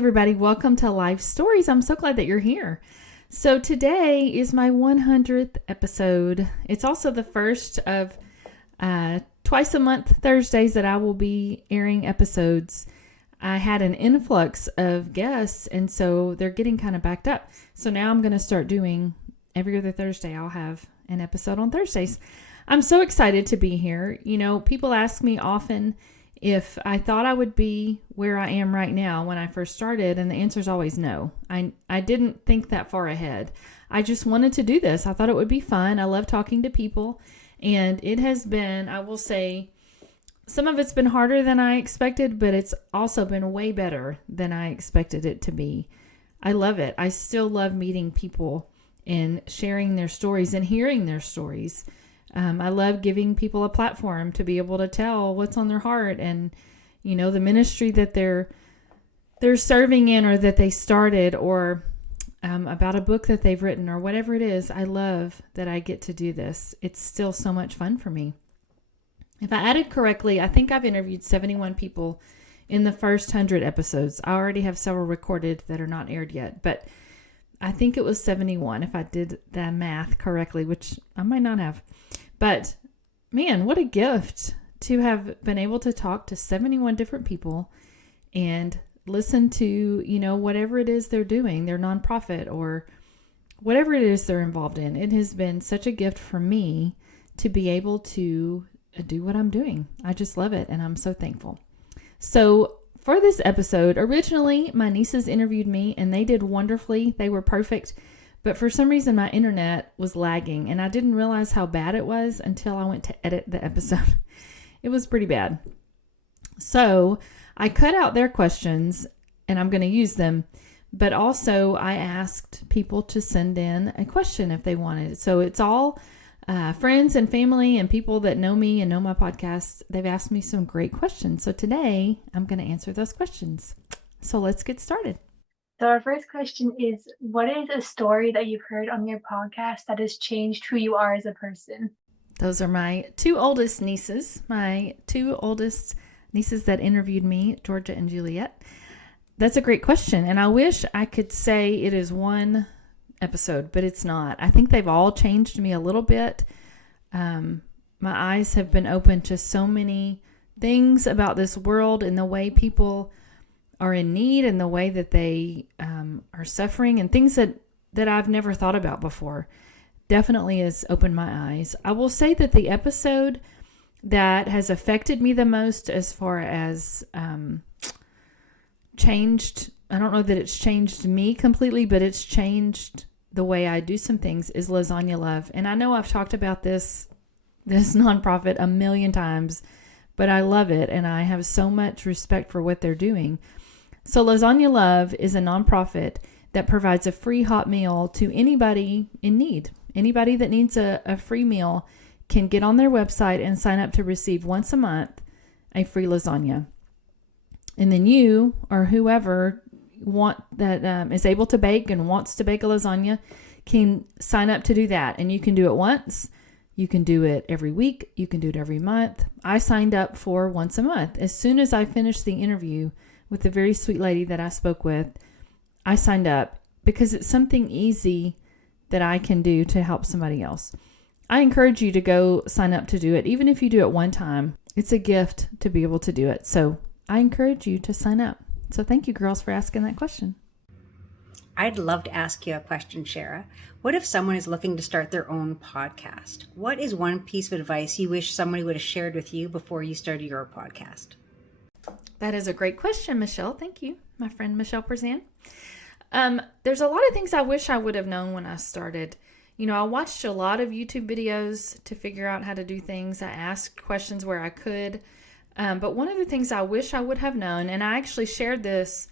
everybody. Welcome to Life Stories. I'm so glad that you're here. So today is my 100th episode. It's also the first of twice a month Thursdays that I will be airing episodes. I had an influx of guests, and so they're getting kind of backed up. So now I'm going to start doing every other Thursday. I'll have an episode on Thursdays. I'm so excited to be here. You know, people ask me often if I thought I would be where I am right now when I first started, and the answer is always no. I didn't think that far ahead. I just wanted to do this. I thought it would be fun. I love talking to people, and it has been, I will say, some of it's been harder than I expected, but it's also been way better than I expected it to be. I love it. I still love meeting people and sharing their stories and hearing their stories. I love giving people a platform to be able to tell what's on their heart and, you know, the ministry that they're serving in or that they started or about a book that they've written or whatever it is. I love that I get to do this. It's still so much fun for me. If I added correctly, I think I've interviewed 71 people in the first 100 episodes. I already have several recorded that are not aired yet, but I think it was 71 if I did the math correctly, which I might not have. But man, what a gift to have been able to talk to 71 different people and listen to, you know, whatever it is they're doing, their nonprofit or whatever it is they're involved in. It has been such a gift for me to be able to do what I'm doing. I just love it, and I'm so thankful. So for this episode, originally my nieces interviewed me and they did wonderfully. They were perfect. But for some reason, my internet was lagging, and I didn't realize how bad it was until I went to edit the episode. It was pretty bad. So I cut out their questions, and I'm going to use them. But also, I asked people to send in a question if they wanted. So it's all friends and family and people that know me and know my podcast. They've asked me some great questions. So today, I'm going to answer those questions. So let's get started. So our first question is, what is a story that you've heard on your podcast that has changed who you are as a person? Those are my two oldest nieces, that interviewed me, Georgia and Juliet. That's a great question. And I wish I could say it is one episode, but it's not. I think they've all changed me a little bit. My eyes have been open to so many things about this world and the way people are in need and the way that they are suffering and things that I've never thought about before. Definitely has opened my eyes. I will say that the episode that has affected me the most as far as changed, I don't know that it's changed me completely, but it's changed the way I do some things, is Lasagna Love. And I know I've talked about this nonprofit a million times, but I love it and I have so much respect for what they're doing. So Lasagna Love is a nonprofit that provides a free hot meal to anybody in need. Anybody that needs a free meal can get on their website and sign up to receive once a month a free lasagna. And then you or whoever is able to bake and wants to bake a lasagna can sign up to do that. And you can do it once. You can do it every week. You can do it every month. I signed up for once a month. As soon as I finished the interview with the very sweet lady that I spoke with, I signed up because it's something easy that I can do to help somebody else. I encourage you to go sign up to do it. Even if you do it one time, it's a gift to be able to do it. So I encourage you to sign up. So thank you, girls, for asking that question. I'd love to ask you a question, Shara. What if someone is looking to start their own podcast? What is one piece of advice you wish somebody would have shared with you before you started your podcast? That is a great question, Michelle. Thank you, my friend Michelle Perzan. There's a lot of things I wish I would have known when I started. You know, I watched a lot of YouTube videos to figure out how to do things. I asked questions where I could. But one of the things I wish I would have known, and I actually shared this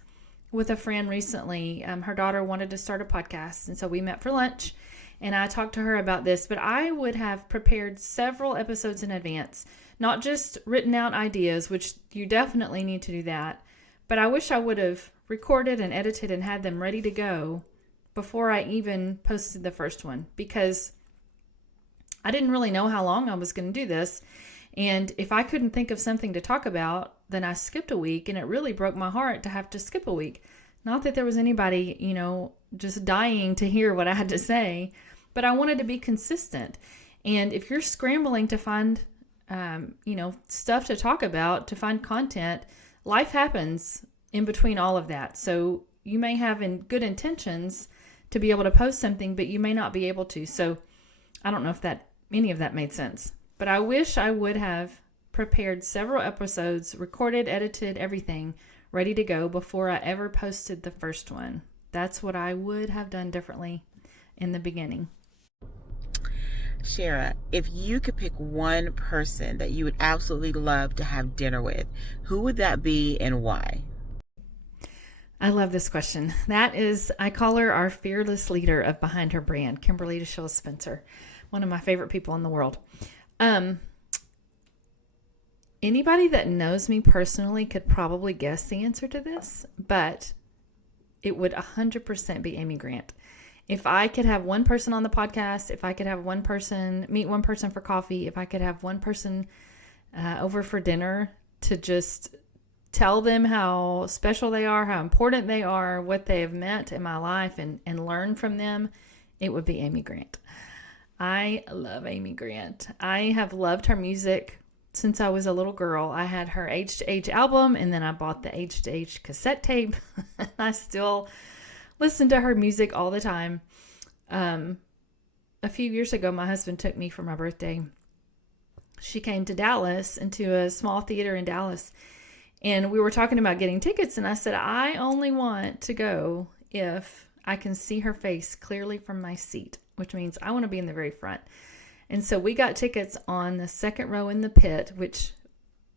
with a friend recently. Her daughter wanted to start a podcast, and so we met for lunch, and I talked to her about this. But I would have prepared several episodes in advance, not just written out ideas, which you definitely need to do that, but I wish I would have recorded and edited and had them ready to go before I even posted the first one, because I didn't really know how long I was going to do this. And if I couldn't think of something to talk about, then I skipped a week, and it really broke my heart to have to skip a week. Not that there was anybody, just dying to hear what I had to say, but I wanted to be consistent. And if you're scrambling to find, stuff to talk about, to find content, life happens in between all of that. So you may have good intentions to be able to post something, but you may not be able to. So I don't know if any of that made sense, but I wish I would have prepared several episodes, recorded, edited, everything ready to go before I ever posted the first one. That's what I would have done differently in the beginning. Shara, if you could pick one person that you would absolutely love to have dinner with, who would that be and why? I love this question. I call her our fearless leader of Behind Her Brand, Kimberly DeShilla Spencer, one of my favorite people in the world. Anybody that knows me personally could probably guess the answer to this, but it would 100% be Amy Grant. If I could have one person on the podcast, if I could have meet one person for coffee, if I could have one person over for dinner to just tell them how special they are, how important they are, what they have meant in my life, and learn from them, it would be Amy Grant. I love Amy Grant. I have loved her music since I was a little girl. I had her Age to Age album, and then I bought the Age to Age cassette tape. I still listen to her music all the time. A few years ago, my husband took me for my birthday. She came to Dallas, into a small theater in Dallas, and we were talking about getting tickets, and I said, I only want to go if I can see her face clearly from my seat, which means I want to be in the very front. And so we got tickets on the second row in the pit, which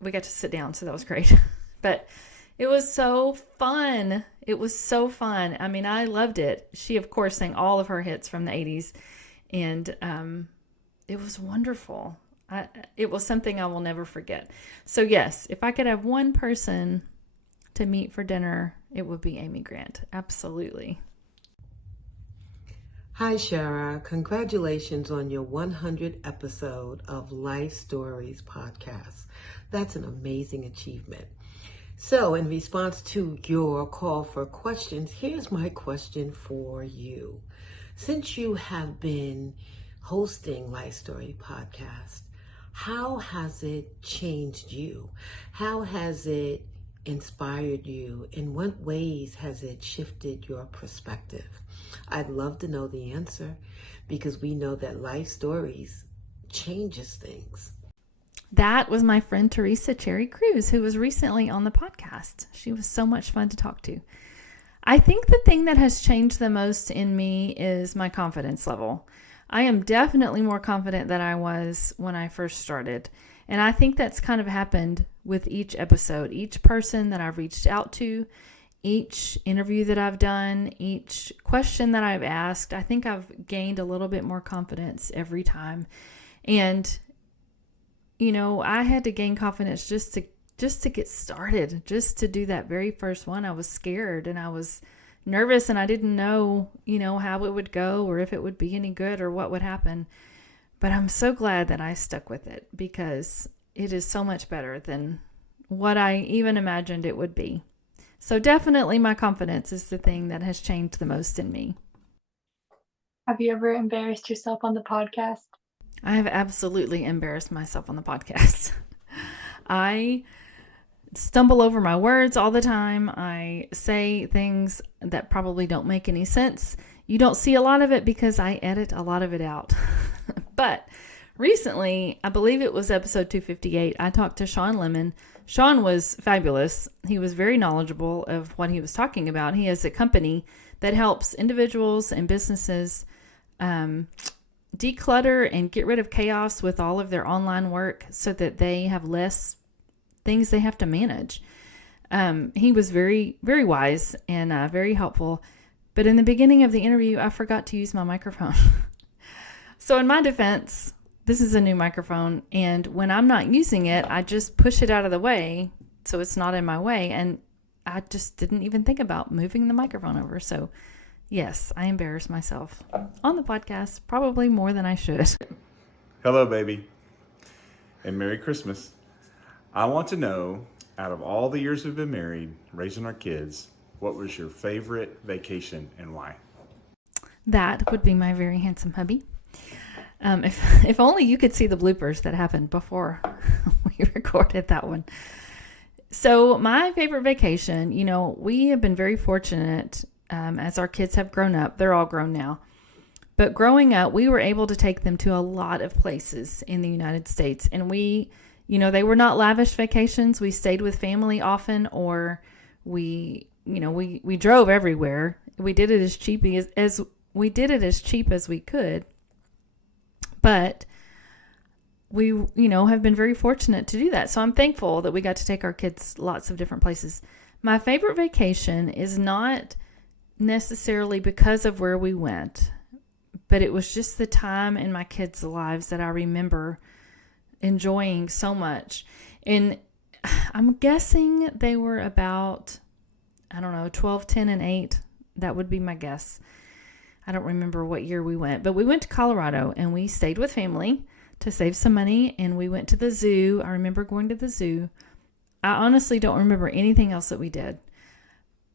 we got to sit down, so that was great. But it was so fun. It was so fun. I mean, I loved it. She, of course, sang all of her hits from the 80s, and it was wonderful. It was something I will never forget. So yes, if I could have one person to meet for dinner, it would be Amy Grant. Absolutely. Hi, Shara. Congratulations on your 100th episode of Life Stories podcast. That's an amazing achievement. So, in response to your call for questions, here's my question for you. Since you have been hosting Life Story podcast, how has it changed you? How has it inspired you? In what ways has it shifted your perspective? I'd love to know the answer, because we know that Life Stories changes things. That was my friend Teresa Cherry Cruz, who was recently on the podcast. She was so much fun to talk to. I think the thing that has changed the most in me is my confidence level. I am definitely more confident than I was when I first started. And I think that's kind of happened with each episode. Each person that I've reached out to, each interview that I've done, each question that I've asked, I think I've gained a little bit more confidence every time. And, I had to gain confidence just to get started, just to do that very first one. I was scared and I was nervous and I didn't know, how it would go or if it would be any good or what would happen. But I'm so glad that I stuck with it, because it is so much better than what I even imagined it would be. So definitely my confidence is the thing that has changed the most in me. Have you ever embarrassed yourself on the podcast? I have absolutely embarrassed myself on the podcast. I stumble over my words all the time. I say things that probably don't make any sense. You don't see a lot of it because I edit a lot of it out. But recently, I believe it was episode 258, I talked to Sean Lemon. Sean was fabulous. He was very knowledgeable of what he was talking about. He has a company that helps individuals and businesses declutter and get rid of chaos with all of their online work so that they have less things they have to manage. He was very, very wise and very helpful. But in the beginning of the interview, I forgot to use my microphone. So in my defense, this is a new microphone, and when I'm not using it, I just push it out of the way so it's not in my way, and I just didn't even think about moving the microphone over. So yes, I embarrassed myself on the podcast, probably more than I should. Hello, baby, and Merry Christmas. I want to know, out of all the years we've been married, raising our kids, what was your favorite vacation and why? That would be my very handsome hubby. If only you could see the bloopers that happened before we recorded that one. So my favorite vacation, we have been very fortunate as our kids have grown up. They're all grown now. But growing up, we were able to take them to a lot of places in the United States. And we, they were not lavish vacations. We stayed with family often, or we drove everywhere. We did it as cheap as we did it as cheap as we could. But we, have been very fortunate to do that. So I'm thankful that we got to take our kids lots of different places. My favorite vacation is not necessarily because of where we went, but it was just the time in my kids' lives that I remember enjoying so much. And I'm guessing they were about, 12, 10, and 8. That would be my guess. I don't remember what year we went, but we went to Colorado and we stayed with family to save some money, and we went to the zoo. I remember going to the zoo. I honestly don't remember anything else that we did,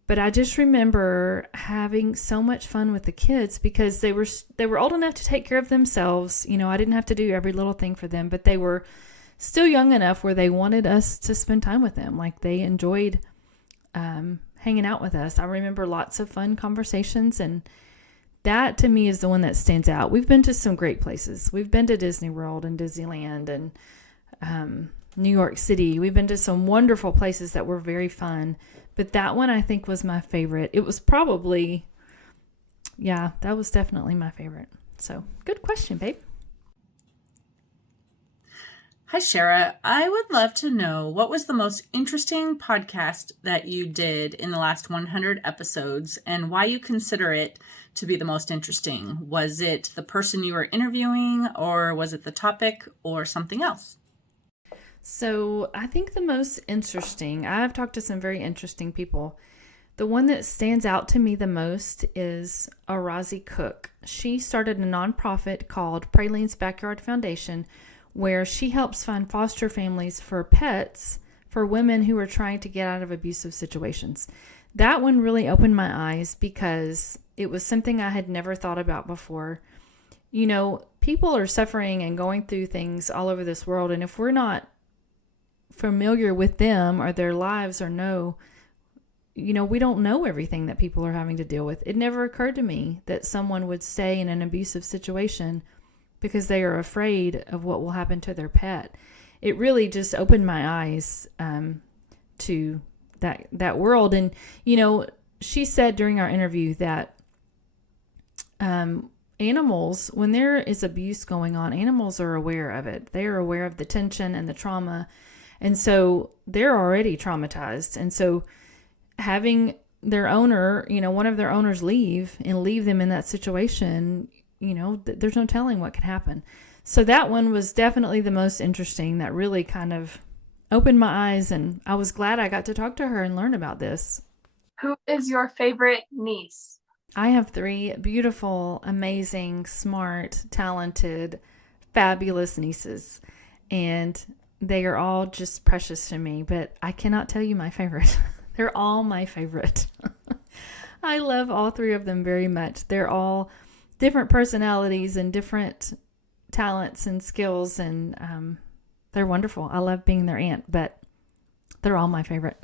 but I just remember having so much fun with the kids because they were old enough to take care of themselves. I didn't have to do every little thing for them, but they were still young enough where they wanted us to spend time with them. Like, they enjoyed hanging out with us. I remember lots of fun conversations, and that to me is the one that stands out. We've been to some great places. We've been to Disney World and Disneyland and New York City. We've been to some wonderful places that were very fun. But that one I think was my favorite. It was probably, that was definitely my favorite. So good question, babe. Hi, Shara. I would love to know, what was the most interesting podcast that you did in the last 100 episodes and why you consider it to be the most interesting? Was it the person you were interviewing, or was it the topic, or something else? So I think the most interesting, I've talked to some very interesting people. The one that stands out to me the most is Arazi Cook. She started a nonprofit called Praline's Backyard Foundation, where she helps find foster families for pets for women who are trying to get out of abusive situations. That one really opened my eyes because it was something I had never thought about before. People are suffering and going through things all over this world, and if we're not familiar with them or their lives, or we don't know everything that people are having to deal with. It never occurred to me that someone would stay in an abusive situation because they are afraid of what will happen to their pet. It really just opened my eyes to that world. And, she said during our interview that animals, when there is abuse going on, animals are aware of it. They are aware of the tension and the trauma. And so they're already traumatized. And so having their owner, one of their owners leave them in that situation, there's no telling what could happen. So that one was definitely the most interesting. That really kind of opened my eyes, and I was glad I got to talk to her and learn about this. Who is your favorite niece? I have 3 beautiful, amazing, smart, talented, fabulous nieces, and they are all just precious to me, but I cannot tell you my favorite. They're all my favorite. I love all 3 of them very much. They're all different personalities and different talents and skills, and they're wonderful. I love being their aunt, but they're all my favorite.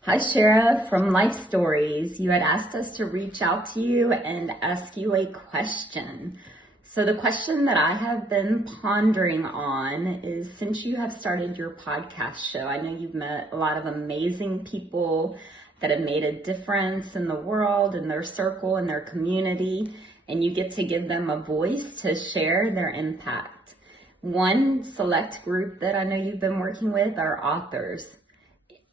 Hi, Shara from Life Stories. You had asked us to reach out to you and ask you a question. So the question that I have been pondering on is, since you have started your podcast show, I know you've met a lot of amazing people that have made a difference in the world, in their circle, in their community, and you get to give them a voice to share their impact. One select group that I know you've been working with are authors.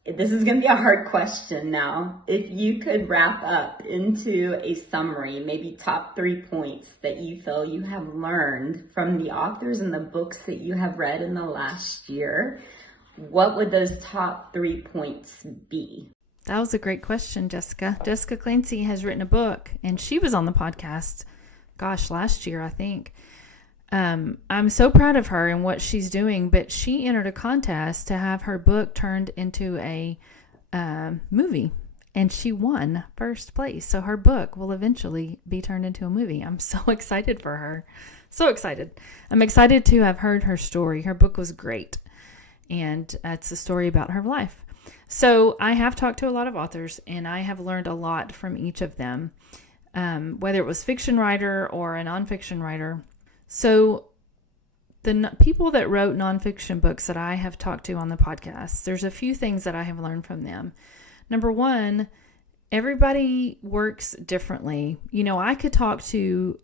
This is going to be a hard question now. If you could wrap up into a summary, maybe top 3 points that you feel you have learned from the authors and the books that you have read in the last year, what would those top 3 points be? That was a great question, Jessica. Jessica Clancy has written a book, and she was on the podcast, last year, I think. I'm so proud of her and what she's doing, but she entered a contest to have her book turned into a movie. and she won first place. So her book will eventually be turned into a movie. I'm so excited for her. So excited. I'm excited to have heard her story. Her book was great. And it's a story about her life. So I have talked to a lot of authors, and I have learned a lot from each of them, whether it was fiction writer or a nonfiction writer. So the people that wrote nonfiction books that I have talked to on the podcast, there's a few things that I have learned from them. Number one, everybody works differently. You know, I could talk to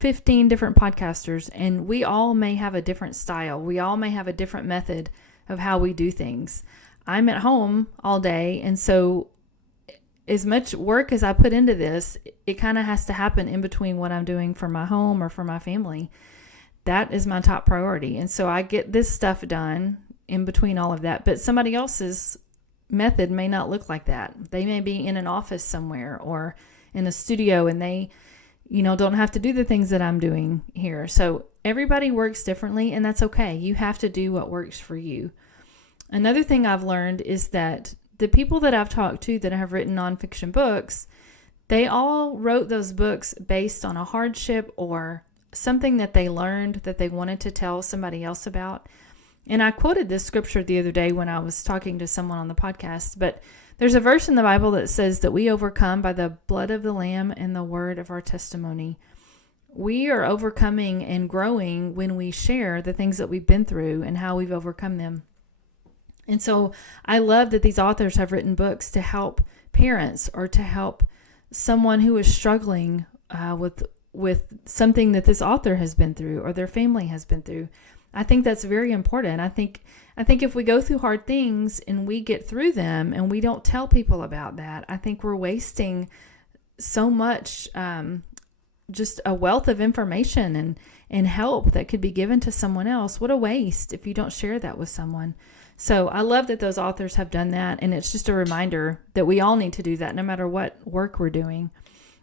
15 different podcasters, and we all may have a different style. We all may have a different method of how we do things. I'm at home all day, and so as much work as I put into this, it kind of has to happen in between what I'm doing for my home or for my family. That is my top priority. And so I get this stuff done in between all of that, but somebody else's method may not look like that. They may be in an office somewhere or in a studio, and they, you know, don't have to do the things that I'm doing here. So everybody works differently, and that's okay. You have to do what works for you. Another thing I've learned is that the people that I've talked to that have written nonfiction books, they all wrote those books based on a hardship or something that they learned that they wanted to tell somebody else about. And I quoted this scripture the other day when I was talking to someone on the podcast, but there's a verse in the Bible that says that we overcome by the blood of the Lamb and the word of our testimony. We are overcoming and growing when we share the things that we've been through and how we've overcome them. And so I love that these authors have written books to help parents or to help someone who is struggling with something that this author has been through or their family has been through. I think that's very important. I think if we go through hard things and we get through them and we don't tell people about that, I think we're wasting so much, just a wealth of information and help that could be given to someone else. What a waste if you don't share that with someone. So I love that those authors have done that. And it's just a reminder that we all need to do that no matter what work we're doing.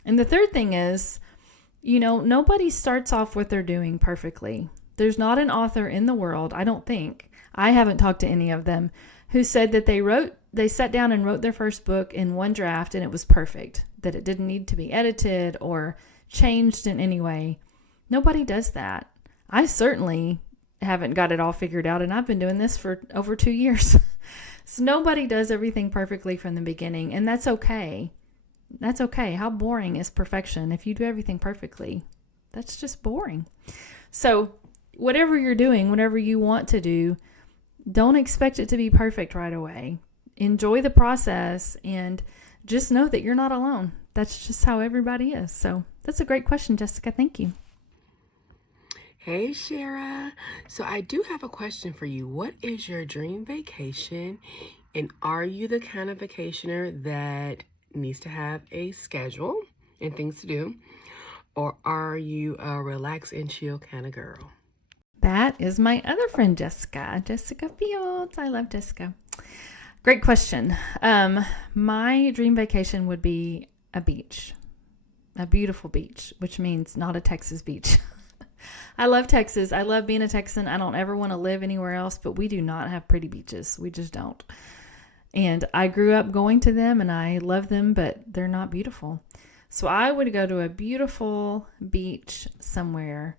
And the third thing is, you know, nobody starts off what they're doing perfectly. There's not an author in the world, I don't think, I haven't talked to any of them, who said that they sat down and wrote their first book in one draft and it was perfect, that it didn't need to be edited or changed in any way. Nobody does that. I certainly haven't got it all figured out, and I've been doing this for over 2 years. So nobody does everything perfectly from the beginning, and that's okay. That's okay. How boring is perfection? If you do everything perfectly, that's just boring. So whatever you're doing, whatever you want to do, don't expect it to be perfect right away. Enjoy the process and just know that you're not alone. That's just how everybody is. So that's a great question, Jessica. Thank you. Hey, Shara. So I do have a question for you. What is your dream vacation? And are you the kind of vacationer that needs to have a schedule and things to do? Or are you a relax and chill kind of girl? That is my other friend, Jessica Fields. I love Jessica. Great question. My dream vacation would be a beach, a beautiful beach, which means not a Texas beach. I love Texas. I love being a Texan. I don't ever want to live anywhere else, but we do not have pretty beaches. We just don't. And I grew up going to them and I love them, but they're not beautiful. So I would go to a beautiful beach somewhere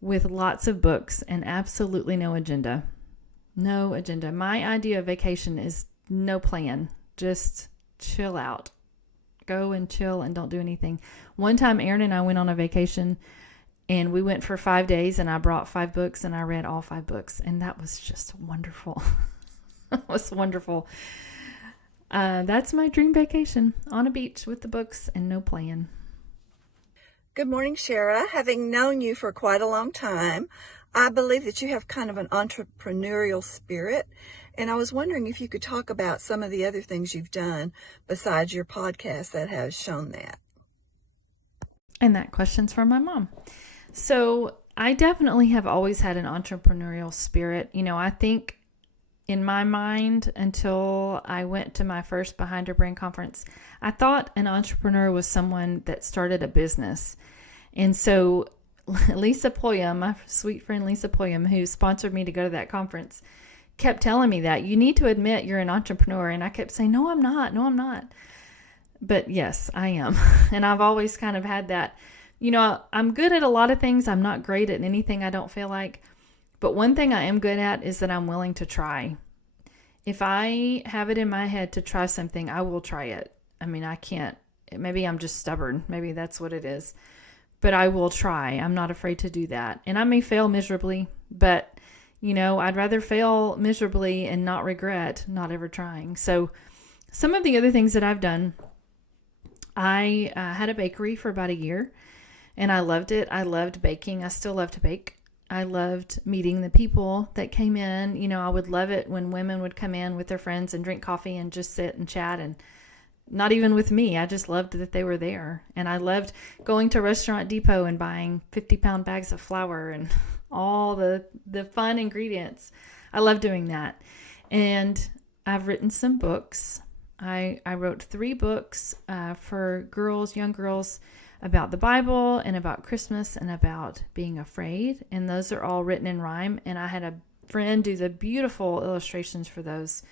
with lots of books and absolutely no agenda. No agenda. My idea of vacation is no plan. Just chill out. Go and chill and don't do anything. One time, Aaron and I went on a vacation and we went for 5 days and I brought 5 books and I read all 5 books. And that was just wonderful. It was wonderful. That's my dream vacation, on a beach with the books and no plan. Good morning, Shara. Having known you for quite a long time, I believe that you have kind of an entrepreneurial spirit. And I was wondering if you could talk about some of the other things you've done besides your podcast that has shown that. And that question's from my mom. So I definitely have always had an entrepreneurial spirit. You know, I think in my mind, until I went to my first Behind Her Brain conference, I thought an entrepreneur was someone that started a business. And so Lisa Poyam, my sweet friend Lisa Poyam, who sponsored me to go to that conference, kept telling me that you need to admit you're an entrepreneur. And I kept saying, no, I'm not. But yes, I am. And I've always kind of had that, I'm good at a lot of things. I'm not great at anything I don't feel like. But one thing I am good at is that I'm willing to try. If I have it in my head to try something, I will try it. I mean, I can't. Maybe I'm just stubborn. Maybe that's what it is. But I will try. I'm not afraid to do that. And I may fail miserably, but, I'd rather fail miserably and not regret not ever trying. So some of the other things that I've done, I had a bakery for about a year, and I loved it. I loved baking. I still love to bake. I loved meeting the people that came in. I would love it when women would come in with their friends and drink coffee and just sit and chat, and not even with me. I just loved that they were there. And I loved going to Restaurant Depot and buying 50-pound bags of flour and all the fun ingredients. I love doing that. And I've written some books. I wrote 3 books for girls, young girls, about the Bible and about Christmas and about being afraid. And those are all written in rhyme. And I had a friend do the beautiful illustrations for those.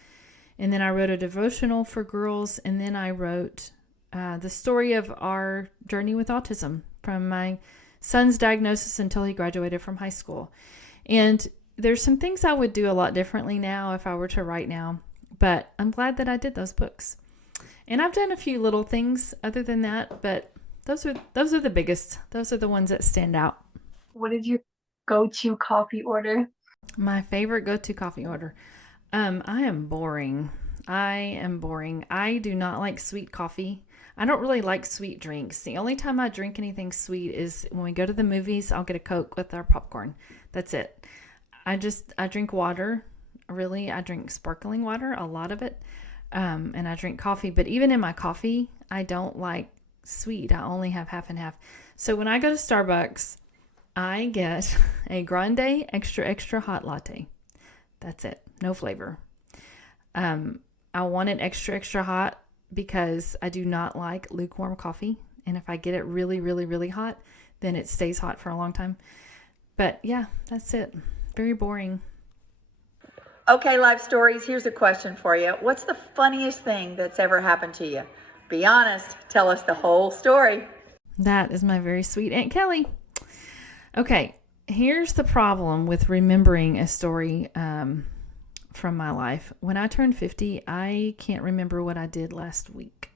And then I wrote a devotional for girls. And then I wrote the story of our journey with autism from my son's diagnosis until he graduated from high school. And there's some things I would do a lot differently now if I were to write now. But I'm glad that I did those books. And I've done a few little things other than that, but those are the biggest. Those are the ones that stand out. What is your go-to coffee order? My favorite go-to coffee order. I am boring. I do not like sweet coffee. I don't really like sweet drinks. The only time I drink anything sweet is when we go to the movies. I'll get a Coke with our popcorn. That's it. I drink water. Really, I drink sparkling water, a lot of it. And I drink coffee. But even in my coffee, I don't like sweet. I only have half and half. So when I go to Starbucks, I get a grande extra hot latte. That's it. No flavor. I want it extra hot because I do not like lukewarm coffee. And if I get it really, really, really hot, then it stays hot for a long time. But yeah, that's it. Very boring. Okay, Life Stories, here's a question for you. What's the funniest thing that's ever happened to you? Be honest. Tell us the whole story. That is my very sweet Aunt Kelly. Okay, here's the problem with remembering a story from my life. When I turned 50, I can't remember what I did last week.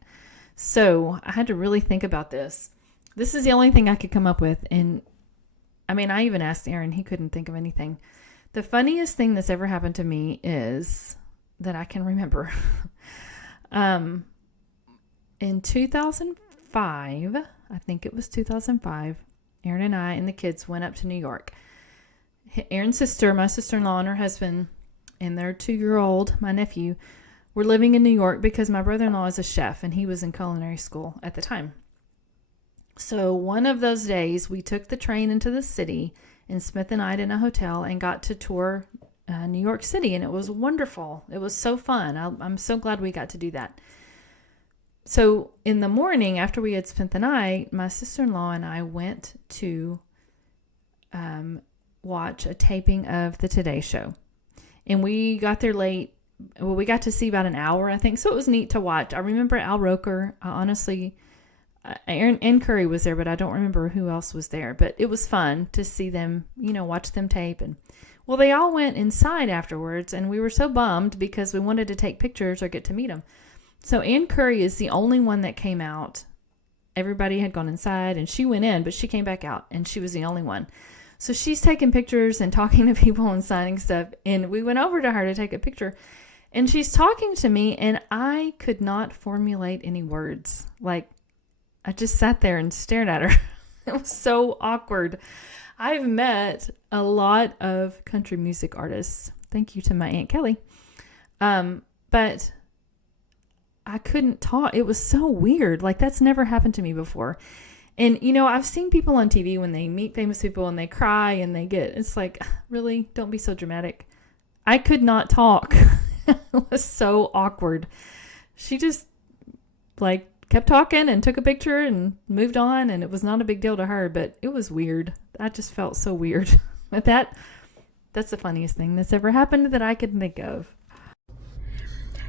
So I had to really think about this. This is the only thing I could come up with. And I mean, I even asked Aaron. He couldn't think of anything. The funniest thing that's ever happened to me is that I can remember. In 2005, I think it was 2005, Aaron and I and the kids went up to New York. Aaron's sister, my sister-in-law and her husband, and their 2-year-old, my nephew, were living in New York because my brother-in-law is a chef and he was in culinary school at the time. So one of those days, we took the train into the city and spent the night in a hotel and got to tour New York City, and it was wonderful. It was so fun. I'm so glad we got to do that. So in the morning, after we had spent the night, my sister-in-law and I went to watch a taping of the Today Show. And we got there late. Well, we got to see about an hour, I think. So it was neat to watch. I remember Al Roker. Honestly, Aaron Curry was there, but I don't remember who else was there. But it was fun to see them, watch them tape. And well, they all went inside afterwards, and we were so bummed because we wanted to take pictures or get to meet them. So Ann Curry is the only one that came out. Everybody had gone inside, and she went in, but she came back out, and she was the only one. So she's taking pictures and talking to people and signing stuff, and we went over to her to take a picture. And she's talking to me, and I could not formulate any words. Like, I just sat there and stared at her. It was so awkward. I've met a lot of country music artists. Thank you to my Aunt Kelly. But I couldn't talk. It was so weird. Like, that's never happened to me before. And, I've seen people on TV when they meet famous people and they cry and it's like, really? Don't be so dramatic. I could not talk. It was so awkward. She just, kept talking and took a picture and moved on, and it was not a big deal to her, but it was weird. I just felt so weird. But that's the funniest thing that's ever happened that I can think of.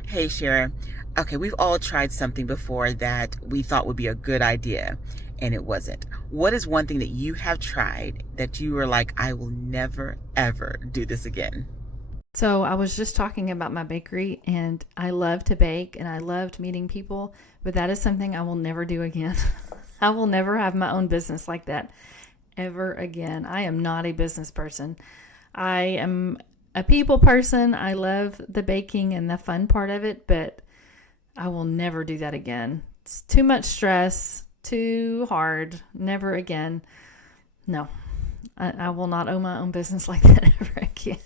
Hey, Shara. Okay, we've all tried something before that we thought would be a good idea, and it wasn't. What is one thing that you have tried that you were like, I will never, ever do this again? So I was just talking about my bakery, and I love to bake and I loved meeting people, but that is something I will never do again. I will never have my own business like that ever again. I am not a business person. I am a people person. I love the baking and the fun part of it, but I will never do that again. It's too much stress, too hard. Never again. No, I will not own my own business like that ever again.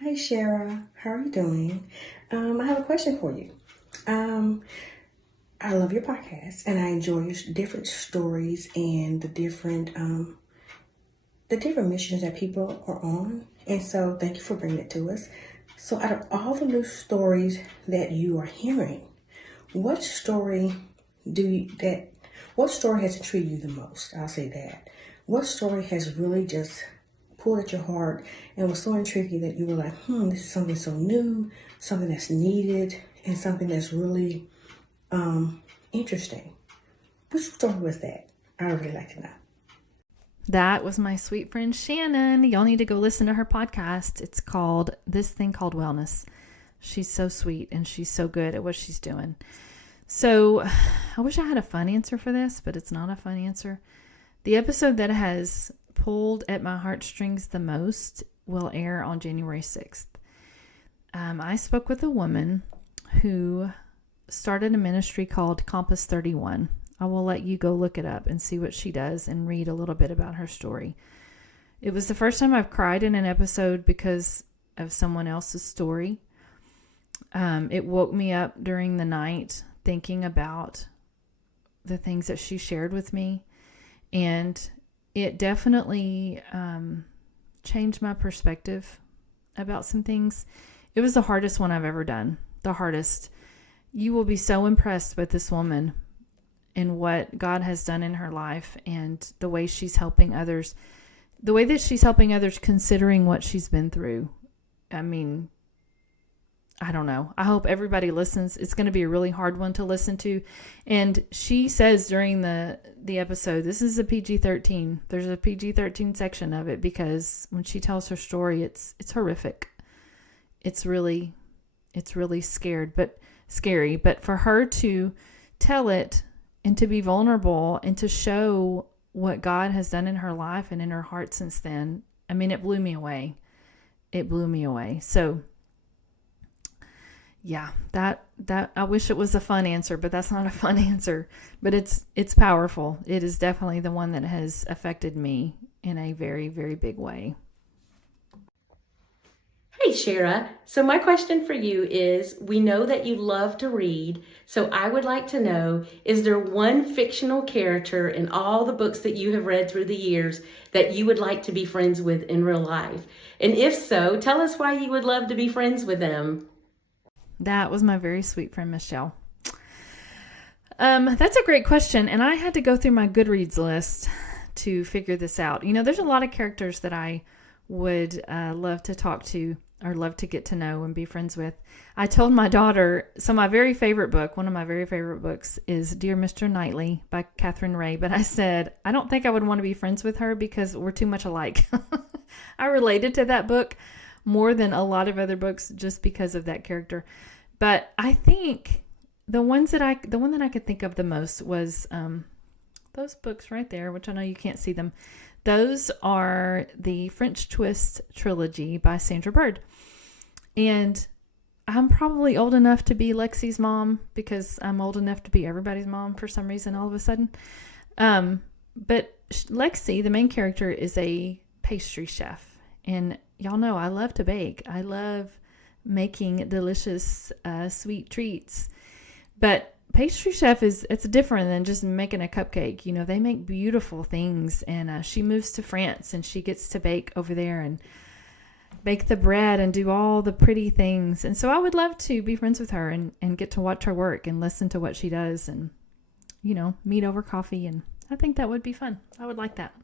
Hi, Shara. How are you doing? I have a question for you. I love your podcast, and I enjoy your different stories and the different missions that people are on. And so, thank you for bringing it to us. So, out of all the new stories that you are hearing, what story has intrigued you the most? I'll say that. What story has really just pulled at your heart and was so intriguing that you were like, this is something so new, something that's needed, and something that's really interesting? Which story was that? I would really like to know. That was my sweet friend Shannon. Y'all need to go listen to her podcast. It's called This Thing Called Wellness. She's so sweet and she's so good at what she's doing. So I wish I had a fun answer for this, but it's not a fun answer. The episode that has pulled at my heartstrings the most will air on January 6th. I spoke with a woman who started a ministry called Compass 31. I will let you go look it up and see what she does and read a little bit about her story. It was the first time I've cried in an episode because of someone else's story. It woke me up during the night thinking about the things that she shared with me, and it definitely changed my perspective about some things. It was the hardest one I've ever done. The hardest. You will be so impressed with this woman and what God has done in her life and the way she's helping others. The way that she's helping others considering what she's been through. I mean, I don't know. I hope everybody listens. It's going to be a really hard one to listen to. And she says during the episode, this is a PG-13. There's a PG-13 section of it because when she tells her story, it's horrific. It's really scary. But for her to tell it and to be vulnerable and to show what God has done in her life and in her heart since then, I mean, it blew me away. It blew me away. So yeah, that I wish it was a fun answer, but that's not a fun answer. But it's powerful. It is definitely the one that has affected me in a very, very big way. Hey, Shara. So my question for you is, we know that you love to read, so I would like to know, is there one fictional character in all the books that you have read through the years that you would like to be friends with in real life? And if so, tell us why you would love to be friends with them. That was my very sweet friend, Michelle. That's a great question, and I had to go through my Goodreads list to figure this out. You know, there's a lot of characters that I would love to talk to or love to get to know and be friends with. I told my daughter, so my very favorite book, one of my very favorite books is Dear Mr. Knightley by Catherine Ray, but I said, I don't think I would want to be friends with her because we're too much alike. I related to that book more than a lot of other books just because of that character. But I think the one that I could think of the most was those books right there, which I know you can't see them. Those are the French Twist trilogy by Sandra Bird. And I'm probably old enough to be Lexi's mom because I'm old enough to be everybody's mom for some reason all of a sudden. But Lexi, the main character, is a pastry chef. And y'all know I love to bake. I love making delicious sweet treats. But pastry chef it's different than just making a cupcake. You know, they make beautiful things, and she moves to France and she gets to bake over there and bake the bread and do all the pretty things. And so I would love to be friends with her and get to watch her work and listen to what she does and, you know, meet over coffee. And I think that would be fun. I would like that.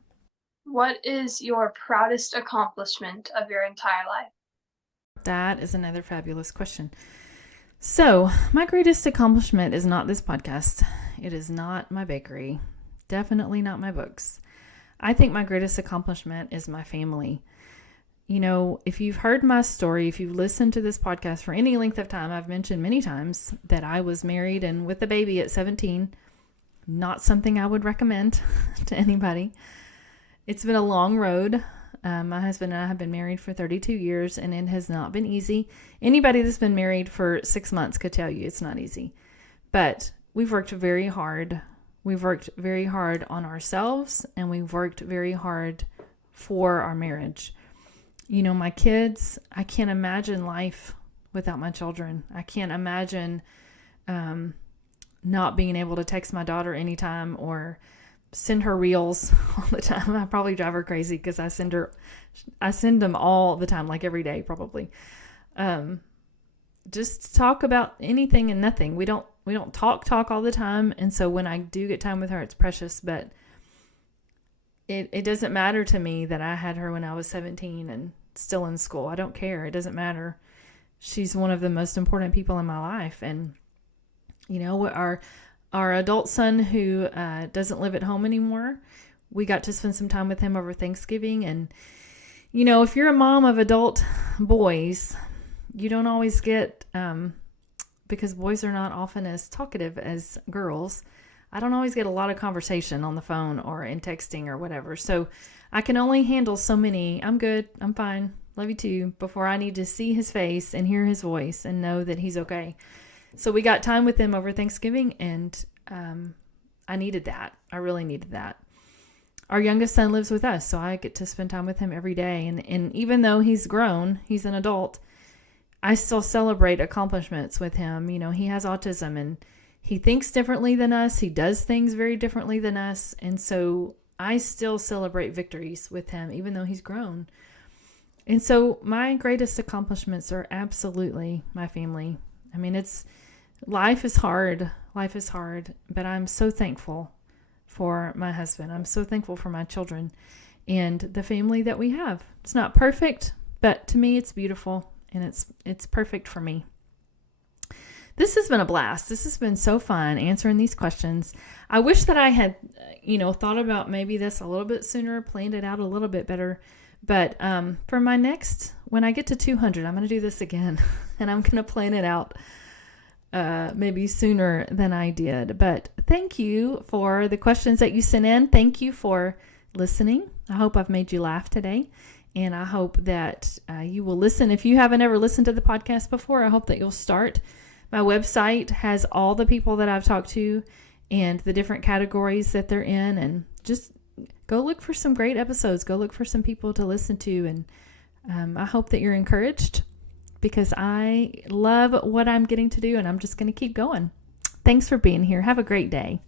What is your proudest accomplishment of your entire life? That is another fabulous question. So, my greatest accomplishment is not this podcast. It is not my bakery. Definitely not my books. I think my greatest accomplishment is my family. You know, if you've heard my story, if you've listened to this podcast for any length of time, I've mentioned many times that I was married and with a baby at 17. Not something I would recommend to anybody. It's been a long road. My husband and I have been married for 32 years, and it has not been easy. Anybody that's been married for 6 months could tell you it's not easy. But we've worked very hard. We've worked very hard on ourselves, and we've worked very hard for our marriage. You know, my kids, I can't imagine life without my children. I can't imagine not being able to text my daughter anytime or send her reels all the time. I probably drive her crazy because I send them all the time, like every day probably. Just talk about anything and nothing. We don't talk all the time, and so when I do get time with her, it's precious. But it doesn't matter to me that I had her when I was 17 and still in school. I don't care. It doesn't matter. She's one of the most important people in my life, and you know, our adult son who doesn't live at home anymore, we got to spend some time with him over Thanksgiving. And, you know, if you're a mom of adult boys, you don't always get, because boys are not often as talkative as girls, I don't always get a lot of conversation on the phone or in texting or whatever. So I can only handle so many, I'm good, I'm fine, love you too, before I need to see his face and hear his voice and know that he's okay. So we got time with him over Thanksgiving, and I needed that. I really needed that. Our youngest son lives with us, so I get to spend time with him every day. And even though he's grown, he's an adult, I still celebrate accomplishments with him. You know, he has autism, and he thinks differently than us. He does things very differently than us. And so I still celebrate victories with him, even though he's grown. And so my greatest accomplishments are absolutely my family. I mean, life is hard, but I'm so thankful for my husband. I'm so thankful for my children and the family that we have. It's not perfect, but to me it's beautiful, and it's perfect for me. This has been a blast. This has been so fun answering these questions. I wish that I had, thought about maybe this a little bit sooner, planned it out a little bit better. But for my next, when I get to 200, I'm going to do this again, and I'm going to plan it out maybe sooner than I did. But thank you for the questions that you sent in. Thank you for listening. I hope I've made you laugh today, and I hope that you will listen. If you haven't ever listened to the podcast before, I hope that you'll start. My website has all the people that I've talked to and the different categories that they're in, and just go look for some great episodes. Go look for some people to listen to, and I hope that you're encouraged, because I love what I'm getting to do, and I'm just going to keep going. Thanks for being here. Have a great day.